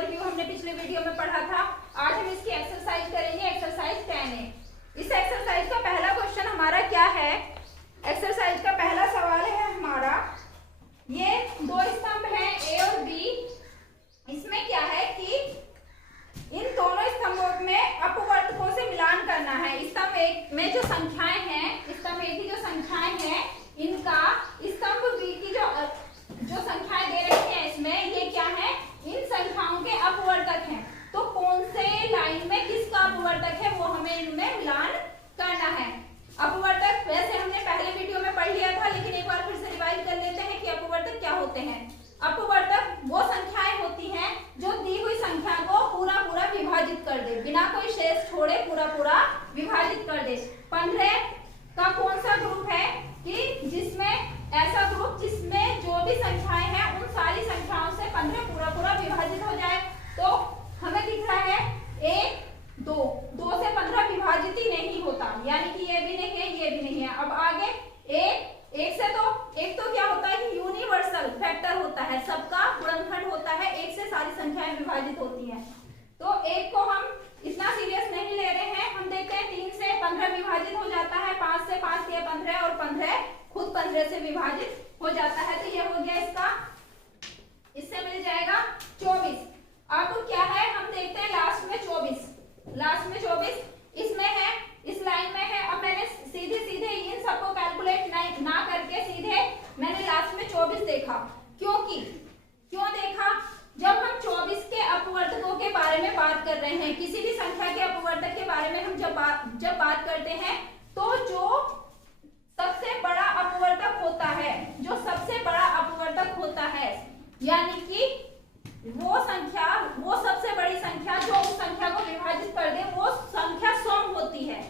Overview हमने पिछले video में पढ़ा था। आज हम इसकी एक्सरसाइज करेंगे, एक्सरसाइज 10A। इस एक्सरसाइज का पहला क्वेश्चन हमारा क्या है? एक्सरसाइज का पहला सवाल है हमारा, ये दो स्तंभ हैं ए और बी। इसमें क्या है कि इन दोनों स्तंभों में अपवर्तकों से मिलान करना है। स्तंभ एक में जो संख्याएं हैं, स्तंभ एक की जो संख्याएं हैं, इनका स्तंभ बी की जो संख्याएं दे रखी हैं इसमें, ये क्या है? इन संख्याओं के अपवर्तक हैं। तो कौन से लाइन में किसका अपवर्तक है वो हमें इनमें मिलान करना है। अपवर्तक वैसे हमने पहले वीडियो में पढ़ लिया था, लेकिन एक बार फिर से रिवाइज कर लेते हैं कि अपवर्तक क्या होते हैं। अपवर्तक वो संख्याएं होती हैं जो दी हुई संख्या को पूरा पूरा विभाजित कर दे, बिना कोई शेष छोड़े पूरा पूरा विभाजित कर दे। 15 का कौन सा ग्रुप है कि जिसमें ऐसा ग्रुप जिसमें जो भी संख्याएं हैं उन सारी संख्याओं से 15 पूरा पूरा विभाजित हो जाए। तो हमें दिख रहा है 1 2, 2 से 15 विभाजित ही नहीं होता, यानी कि ये भी नहीं है, ये भी नहीं है। अब आगे एक से तो एक तो क्या होता है कि यूनिवर्सल फैक्टर होता है, सबका गुणनखंड होता है, एक से सारी संख्याएं विभाजित होती हैं। तो एक को हम इतना सीरियस नहीं ले रहे हैं। हम देखते हैं 3 से 15 विभाजित हो जाता है, 5 से 5 या 15 और 15 खुद 15 से विभाजित हो जाता है। तो ये हो गया इसका, इससे मिल जाएगा 24। अब क्या है, हम देखते हैं लास्ट में 24, लास्ट में 24 इसमें है, इस लाइन में है। अब मैंने सीधे सीधे इन सबको कैलकुलेट ना करके सीधे मैंने लास्ट में 24 देखा। क्यों देखा? जब हम 24 के अपवर्तकों के बारे में बात कर रहे हैं, किसी भी संख्या के अपवर्तक के बारे में हम जब बात करते हैं, तो जो सबसे बड़ा अपवर्तक होता है, जो सबसे बड़ा अपवर्तक होता है, यानी कि वो संख्या, वो सबसे बड़ी संख्या जो उस संख्या को विभाजित कर दे, वो संख्या सम होती है।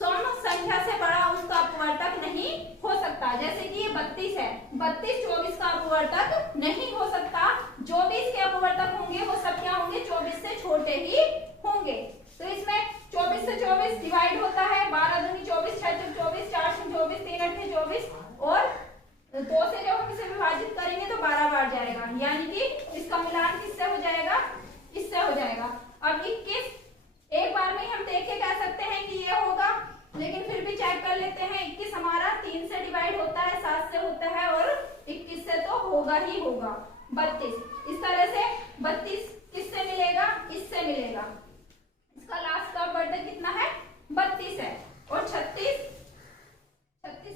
सम संख्या से बड़ा उसका अपवर्तक नहीं हो सकता। जैसे कि ये 32 है, 32 24 का अपवर्तक नहीं हो सकता। जो भी इसके अपवर्तक होंगे वो सब क्या होंगे? 24 से छोटे ही होंगे। तो इसमें 24 से 24 डिवाइड होता है, 12 दूनी 24, 6 चौक 24, 4 शून्य 24, 3 अट्ठे 24 और 2 से जब हम इसे विभाजित करेंगे तो 12 बार जाएगा, यानी कि इसका मिलान किससे हो जाएगा? इससे हो जाएगा। अब 21 एक बार में हम देख के कह सकते हैं कि ये होगा, लेकिन फिर भी चेक कर लेते हैं। 21 हमारा 3 से डिवाइड होता है, 7 से होता है और 21 से तो होगा ही होगा। 32 इस तरह से 32 किससे मिलेगा? इससे मिलेगा। इसका लास्ट का अपवर्तक कितना है? 32 है। और 36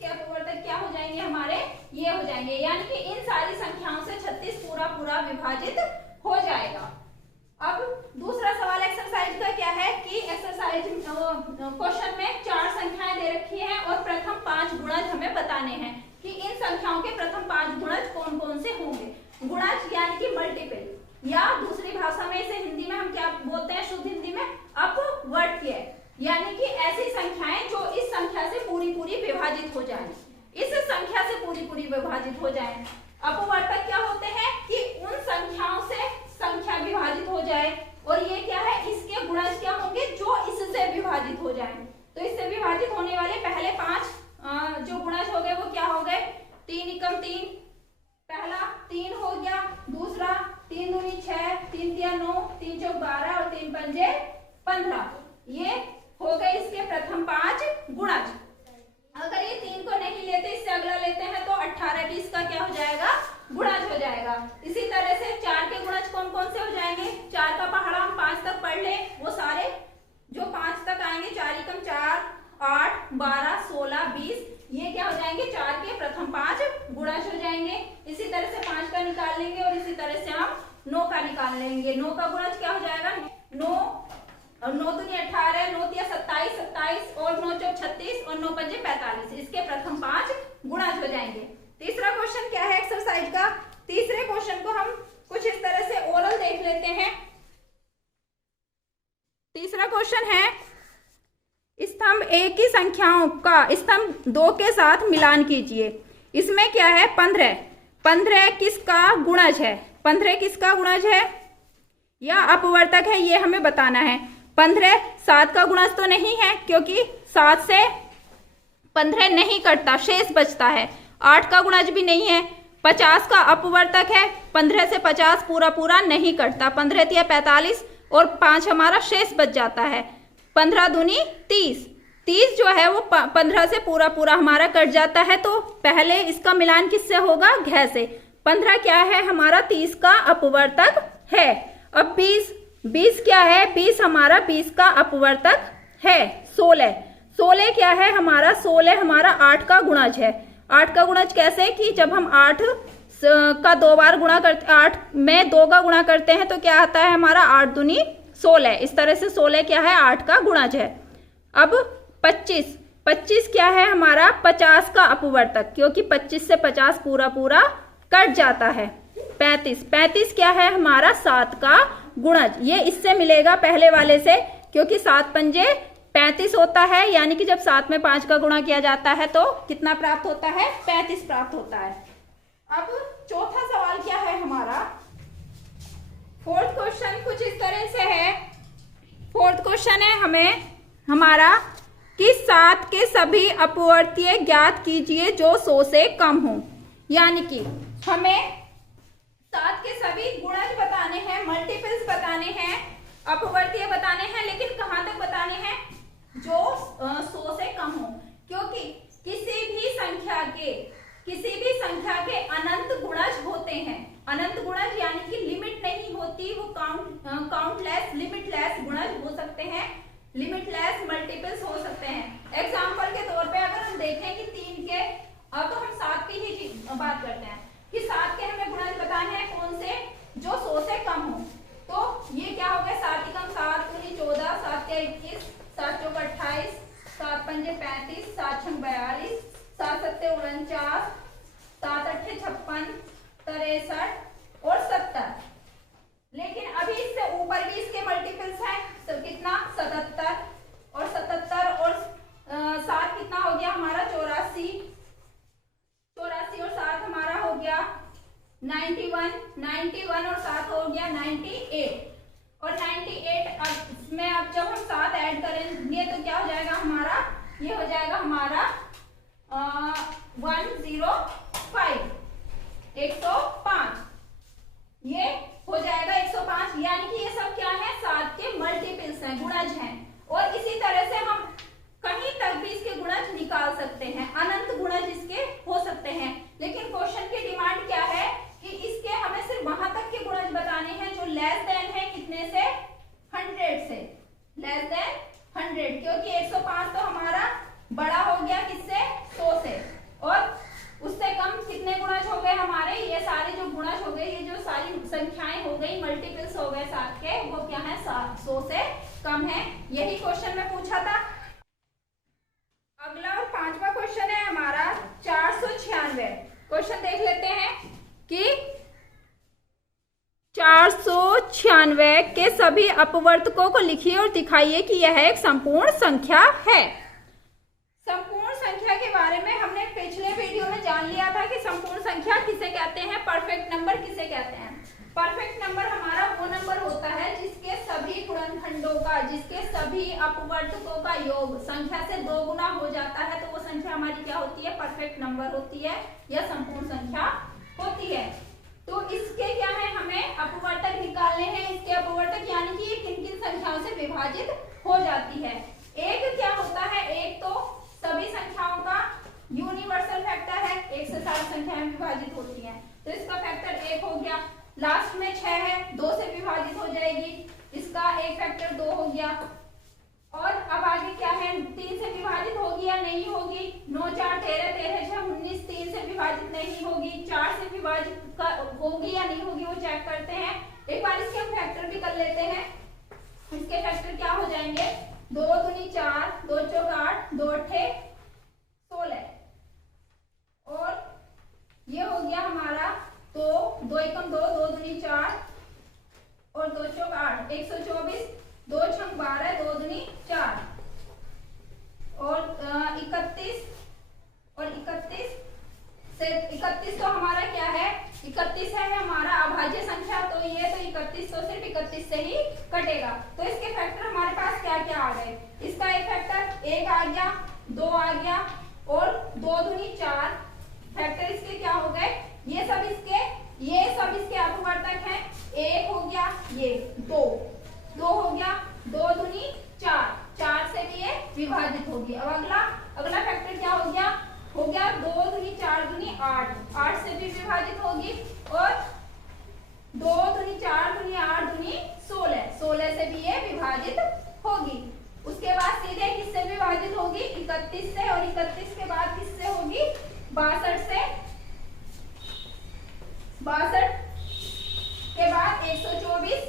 के अपवर्तक क्या हो जाएंगे हमारे? ये हो जाएंगे, यानी कि इन सारी संख्याओं से 36 पूरा पूरा विभाजित हो जाएगा। अब दूसरा सवाल एक्सरसाइज का क्या है कि एक्सरसाइज क्वेश्चन में 4 संख्याएं दे रखी हैं और प्रथम 5 गुणज हमें बताने हैं कि इन संख्याओं के प्रथम 5 गुणज कौन कौन से होंगे। गुणज यानी कि मल्टीपल, या दूसरी भाषा में इसे हिंदी में हम क्या बोलते हैं, शुद्ध हिंदी में अपवर्त्य, यानी कि ऐसी संख्याएं जो इस संख्या से पूरी पूरी विभाजित हो जाए, इस संख्या से पूरी पूरी विभाजित हो जाए। अपवर्तक क्या होते हैं कि उन संख्याओं से संख्या विभाजित हो जाए, और ये क्या है, इसके गुणज क्या होंगे? जो इससे विभाजित हो जाए। तो इससे विभाजित होने वाले पहले 5 जो गुणज हो गए वो क्या हो गए? 3 एकम 3, पहला 3 हो गया, दूसरा 3 दूनी 6, 3 तिया 9, 3 चौक 12 और 3 पंजे 15। ये हो गए इसके प्रथम 5 गुणज। अगर ये 3 को नहीं लेते, इससे अगला लेते हैं, तो 18 20 का क्या हो जाएगा? गुणज हो जाएगा। इसी तरह से 4 के गुणज कौन कौन से हो जाएंगे? 4 का पहाड़ा हम 5 तक पढ़ ले, वो सारे जो 5 तक आएंगे, 4 एकम 4, 8, 12, 16, 20, ये क्या हो जाएंगे? 4 के प्रथम 5 गुणज हो जाएंगे। इसी तरह से 5 का निकाल लेंगे और इसी तरह से हम 9 का निकाल लेंगे। 9 का गुणज क्या हो जाएगा? 9 और 9 दूनी 18, 9 तिया 27, 27 और 9 चौक 36 और 9 पंजे 45, इसके प्रथम 5 गुणज हो जाएंगे। तीसरा क्वेश्चन क्या है एक्सरसाइज का? तीसरे क्वेश्चन को हम कुछ इस तरह से ओरल देख लेते हैं। तीसरा क्वेश्चन है, स्तंभ एक की संख्याओं का स्तंभ 2 के साथ मिलान कीजिए। इसमें क्या है? 15 किसका गुणज है? 15 किसका गुणज है या अपवर्तक है, ये हमें बताना है। 15 7 का गुणज तो नहीं है, क्योंकि 7 से 15 नहीं कटता, शेष बचता है। 8 का गुणज भी नहीं है, 50 का अपवर्तक है, 15 से 50 पूरा पूरा नहीं कटता, 15 तिया 45 और 5 हमारा शेष बच जाता है, 15 दूनी 30, 30 जो है वो 15 से पूरा पूरा हमारा कट जाता है। तो पहले इसका मिलान किससे होगा? घ से। 15 क्या है हमारा? 30 का अपवर्तक है। अब 20 क्या है? 20 हमारा 20 का अपवर्तक है। 16 क्या है हमारा? 16 हमारा 8 का गुणज है। 8 का गुणज कैसे? कि जब हम 8 का 2 बार गुणा करते, 8 में 2 का गुणा करते हैं तो क्या आता है हमारा? 8 दूनी 16। इस तरह से 16 क्या है? 8 का गुणज है। अब 25 क्या है हमारा? 50 का अपवर्तक, क्योंकि 25 से 50 पूरा पूरा कट जाता है। 35 क्या है हमारा? 7 का गुणज। ये इससे मिलेगा पहले वाले से, क्योंकि 7 पंजे 35 होता है, यानी कि जब 7 में 5 का गुणा किया जाता है तो कितना प्राप्त होता है? 35 प्राप्त होता है। अब चौथा सवाल क्या है हमारा? फोर्थ क्वेश्चन कुछ इस तरह से है। फोर्थ क्वेश्चन है हमें हमारा कि 7 के सभी अपवर्तीय ज्ञात कीजिए जो 100 से कम हो। यानी कि हमें 7 के सभी गुणज बताने हैं, मल्टीपल्स बताने हैं, अपवर्तीय बताने हैं, लेकिन कहां तक बताने हैं? जो 100 से कम हो। क्योंकि किसी भी संख्या के अनंत गुणज होते हैं। अनंत गुणज यानी कि लिमिट नहीं होती, वो काउंटलेस लिमिटलेस गुणज हो सकते हैं, लिमिटलेस मल्टीपल्स हो सकते हैं। एग्जांपल के तौर पे अगर हम देखें कि 3 के, अब तो हम 7 की ही बात करते हैं कि 7 के हमें गुणज बताने हैं कौन से? जो 100 से कम हो। तो ये क्या हो गया? 7 कम 7 दूनी 14, 7 के 21, 7 चौक 28, 7 पंजे 35, 7 छंग 42, 7 सत्ते 49, 7 अट्ठे 56, 63 और 70। लेकिन अभी इससे ऊपर भी इसके मल्टीपल्स हैं। तो कितना? 77 और 77 और 7 कितना हो गया हमारा? 84 और 7 हमारा हो गया 91 और 7 हो गया 98। और 98 अब इसमें अब जब हम 7 ऐड करेंगे तो क्या हो जाएगा हमारा? ये हो जाएगा हमारा 105। ये हो जाएगा 105, यानी कि ये सब क्या है? 7 के मल्टीपल्स हैं, गुणज हैं। और इसी तरह से हम कहीं तक भी इसके गुणज निकाल सकते हैं, अनंत गुणज इसके हो सकते हैं। लेकिन क्वेश्चन की डिमांड क्या है कि इसके हमें सिर्फ वहां तक के गुणज बताने हैं जो लेस देन है कितने से? 100 से, लेस देन 100। क्योंकि 105 तो हमारा बड़ा हो गया किससे? 100 से। और उससे कम कितने गुणज हो गए हमारे? ये सारे जो गुणज हो गए, ये जो सारी संख्याएं हो गई, मल्टीपल्स हो गए 7 के, वो क्या है? 100 से कम है। यही क्वेश्चन में पूछा था। अगला और 5वां क्वेश्चन है हमारा 496। क्वेश्चन देख लेते हैं कि 496 के सभी अपवर्तकों को लिखिए और दिखाइए कि यह एक संपूर्ण संख्या है। संपूर्ण संख्या के बारे में हमने पिछले वीडियो में जान लिया था कि संपूर्ण संख्या किसे कहते हैं, परफेक्ट नंबर किसे कहते हैं। परफेक्ट नंबर हमारा वो नंबर होता है जिसके सभी गुणनखंडों का, जिसके सभी अपवर्तकों का योग संख्या से 2 गुना हो जाता है, तो वो संख्या हमारी क्या होती है? परफेक्ट नंबर होती है या संपूर्ण संख्या होती है। तो इसके क्या है? हमें अपवर्तक निकालने हैं। इसके अपवर्तक यानी कि ये किन किन संख्याओं से विभाजित हो जाती है। एक क्या होता है? एक तो सभी संख्याओं का यूनिवर्सल फैक्टर है, 1 से सारी संख्याएं विभाजित होती हैं, तो इसका फैक्टर 1 हो गया। लास्ट में 6 है, 2 से विभाजित हो जाएगी, इसका एक फैक्टर 2 हो गया। और अब आगे क्या है? 3 से विभाजित होगी या नहीं होगी? 9 4 13 13 6 19, 3 से विभाजित नहीं होगी। 4 से विभाजित होगी या नहीं होगी वो चेक करते हैं। एक बार इसके हम फैक्टर भी कर लेते हैं। इसके फैक्टर क्या हो जाएंगे? 2 दूनी 4, 2 चौक 8, 2 अट्ठे 16 और ये हो गया हमारा 2 एकम 2, 2 दूनी 4 और 2 चौक 8, 124, 2 छंग 12, 2 दूनी 4 और 31 और 31 से 31 तो हमारा क्या है? 31 है हमारा अभाज्य संख्या, तो ये तो 31 तो सिर्फ 31 से ही कटेगा। तो इसके फैक्टर हमारे पास क्या क्या आ गए? इसका एक फैक्टर 1 आ गया, 2 आ गया और 2 दूनी 4। फैक्टर इसके क्या हो गए? ये सब इसके अपवर्तक हैं। एक हो गया, ये दो हो गया, दो दूनी चार, चार से भी ये विभाजित होगी। अब अगला फैक्टर क्या हो गया दो दूनी चार दूनी आठ, आठ से भी विभाजित होगी, और दो दूनी चार दूनी आठ दूनी 16, 16 से भी ये विभाजित होगी। उसके बाद सीधे किससे विभाजित होगी? 31 से, और 31 के बाद किससे होगी? 62 से, 62 के बाद 124,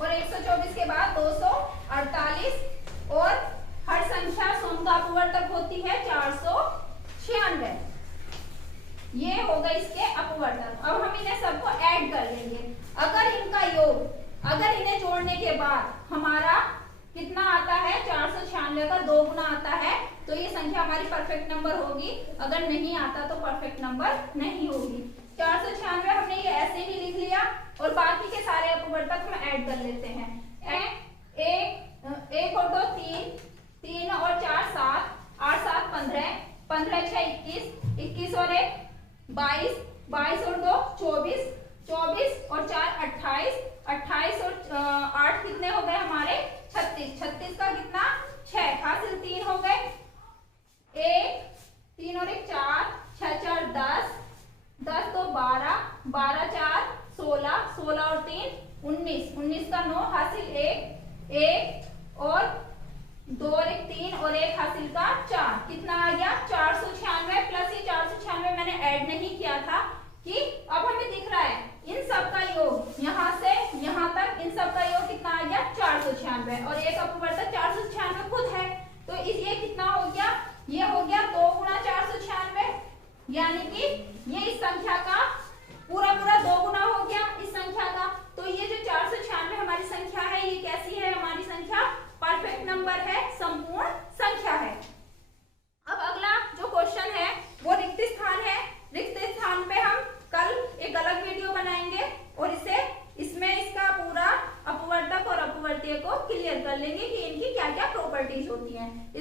और 124 के बाद 248, और हर संख्या शून्य का अपवर्तक होती है 496। ये होगा इसके अपवर्तक। अब हम इन्हें सबको ऐड कर लेंगे। अगर इन्हें जोड़ने के बाद हमारा कितना आता है? 496 का 2 गुना आता है, तो ये संख्या हमारी परफेक्ट नंबर होगी। अगर नहीं आता तो परफेक्ट नंबर नहीं होगी। 496 हमने ये ऐसे ही लिख लिया, और बाकी के सारे अपवर्तक हम ऐड कर लेते हैं। एक और दो तीन, तीन और चार सात, आठ सात 15, 15 6 21, 21 और एक 22, 22 और दो 24, 24 और चार 28, 28 और 8 कितने हो गए हमारे? 36, 36 का कितना? 6, हासिल 3 हो गए। एक 3 और एक 4, 6 4 10, 10 2 12, 12 4 16, 16 और 3 19, 19 का 9, हासिल 1, 1 और 2 और एक 3 और एक हासिल का 4, कितना आ गया? 496 प्लस ये 496 मैंने ऐड नहीं किया था कि अब हमें दिख रहा है इन सब का योग, यहाँ से यहाँ तक इन सब का योग कितना आ गया? 496, और एक अपवर्तक 496 खुद है, तो ये कितना हो गया? ये हो गया 2 गुना 496, यानी कि ये इस संख्या का पूरा 2 गुना हो गया इस संख्या का। तो ये जो 496 हमारी संख्या है, ये कैसी है? हमारी संख्या परफेक्ट नंबर है, संपूर्ण संख्या है। अब अगला जो क्वेश्चन है वो रिक्त स्थान है। रिक्त स्थान पे हम कल एक अलग वीडियो बनाएंगे, और इसमें इसका पूरा अपवर्तक और अपवर्तीय को क्लियर कर लेंगे कि इनकी क्या क्या प्रॉपर्टीज होती हैं।